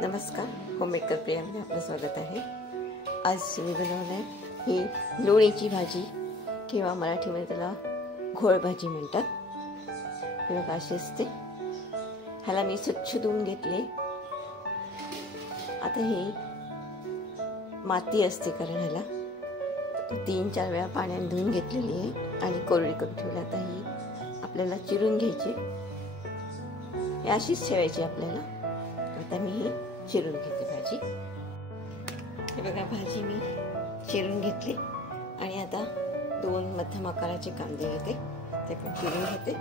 नमस्कार, होममेकर प्रियामध्ये आपलं स्वागत आहे। आज मी बनवलं आहे ही लोणीची भाजी किंवा मराठीमध्ये त्याला घोळ भाजी म्हणतात। हे बघा अशी असते। ह्याला मी स्वच्छ धुवून घेतले। आता ही माती असते कारण ह्याला 3-4 वेळा पाण्याने धुवून घेतलेली आहे आणि कोरडी करून ठेवली। आता ही आपल्याला चिरून घ्यायची, ही अशीच ठेवायची आपल्याला। आता मी ही चिरून घेते भाजी। हे बघा भाजी मी चिरून घेतली आणि आता 2 मध्यम आकाराचे कांदे घेते, ते पण चिरून घेते।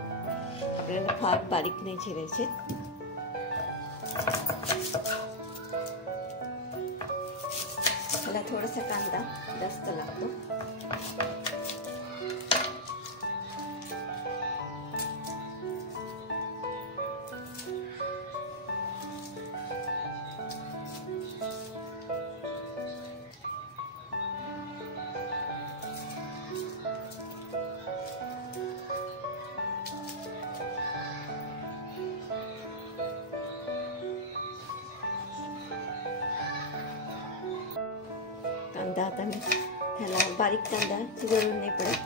आपल्याला फार बारीक नाही चिरायचे। मला थोडासा कांदा जास्त लागतो। कांदा आता मी ह्याला बारीक कांदा गरज नाही पडत,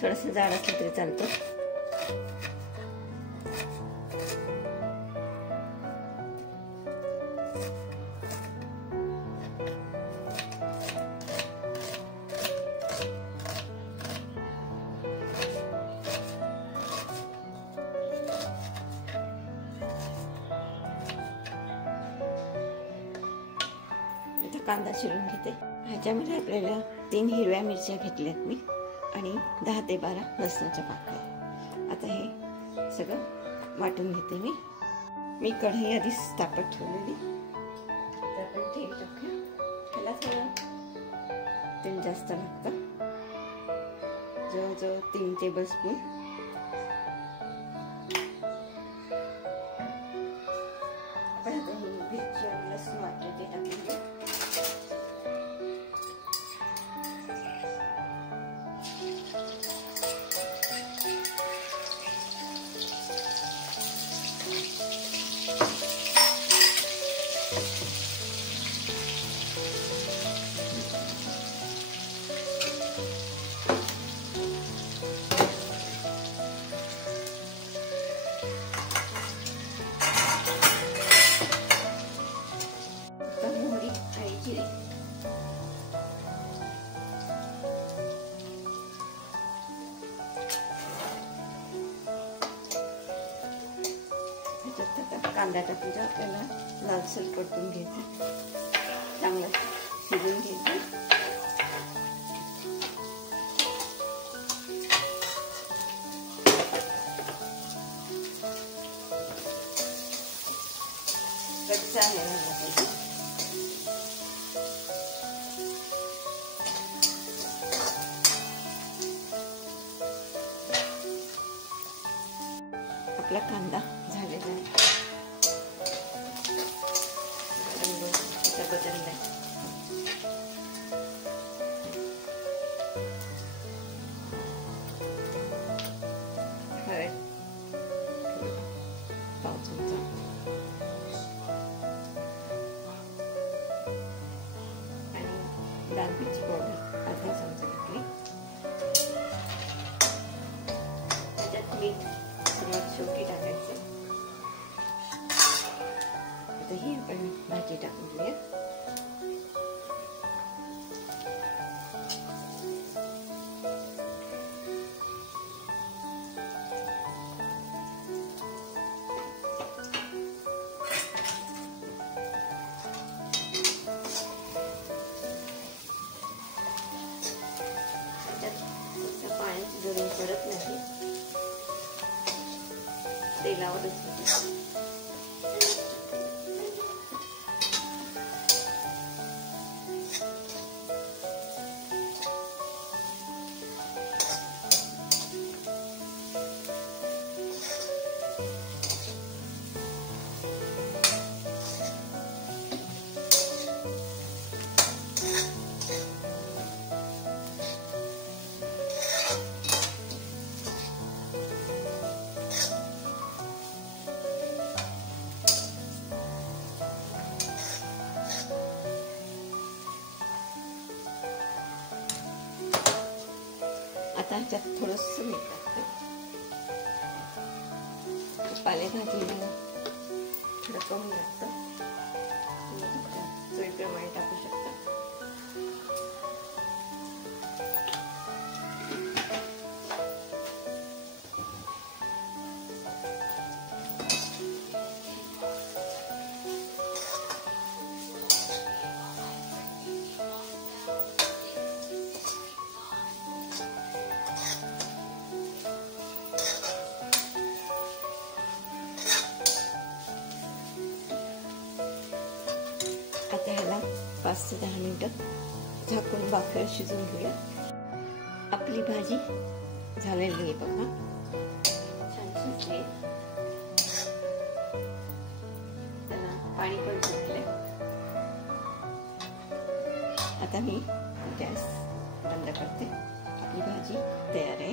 थोडासा जाड असला तरी चालतो। कांदा चिरून घेते। ह्याच्यामध्ये आपल्याला 3 हिरव्या मिरच्या घेतल्यात मी आणि 10 ते 12 लसणाच्या पाकळ्या। आता हे सगळं वाटून घेते मी कढई आधीच तापत ठेवलेली। तर आपण तेल टाकूया। त्याला थोडं तेल जास्त लागतं, जवळजवळ 3 टेबलस्पून। आपण आता ही मिरची आणि लसूण वाटलं ते टाकूया। कांदा टाकून आपल्याला लालसर परतून घ्यायचं, चांगलं शिजून घ्यायचं। कच्चा नाही झाला पाहिजे। आपला कांदा झालेला आहे, बदललाय। पाव चमचा आणि लाल मिरची पावडर अर्धा चमचा टाकली। त्याच्यात मीठ सर्वात शेवटी टाकायचं। आता ही आपण भाजी टाकून घेऊया। पाण्याची गरज पडत नाही, तेलावरच होते। ह्याच्यात थोडंसं मीठ टाकते. पालेभाजीला थोडं कमी लागतं, चवीप्रमाणे टाकू शकता. आता ह्याला 5 ते 10 मिनिटं झाकून वाफेवर शिजवून घेऊया. आपली भाजी झालेली आहे बघा, छान शिजली. त्याला पाणी पण सुटले. आता मी गॅस बंद करते. आपली भाजी तयार आहे.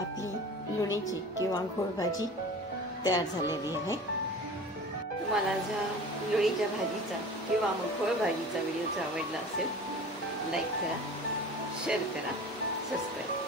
आपली लोणीची किंवा घोळ भाजी तयार झालेली आहे. तुम्हाला ज्या लोणीच्या भाजीचा किंवा मग घोळ भाजीचा व्हिडिओ आवडला असेल, लाईक करा, शेअर करा, सबस्क्राईब करा.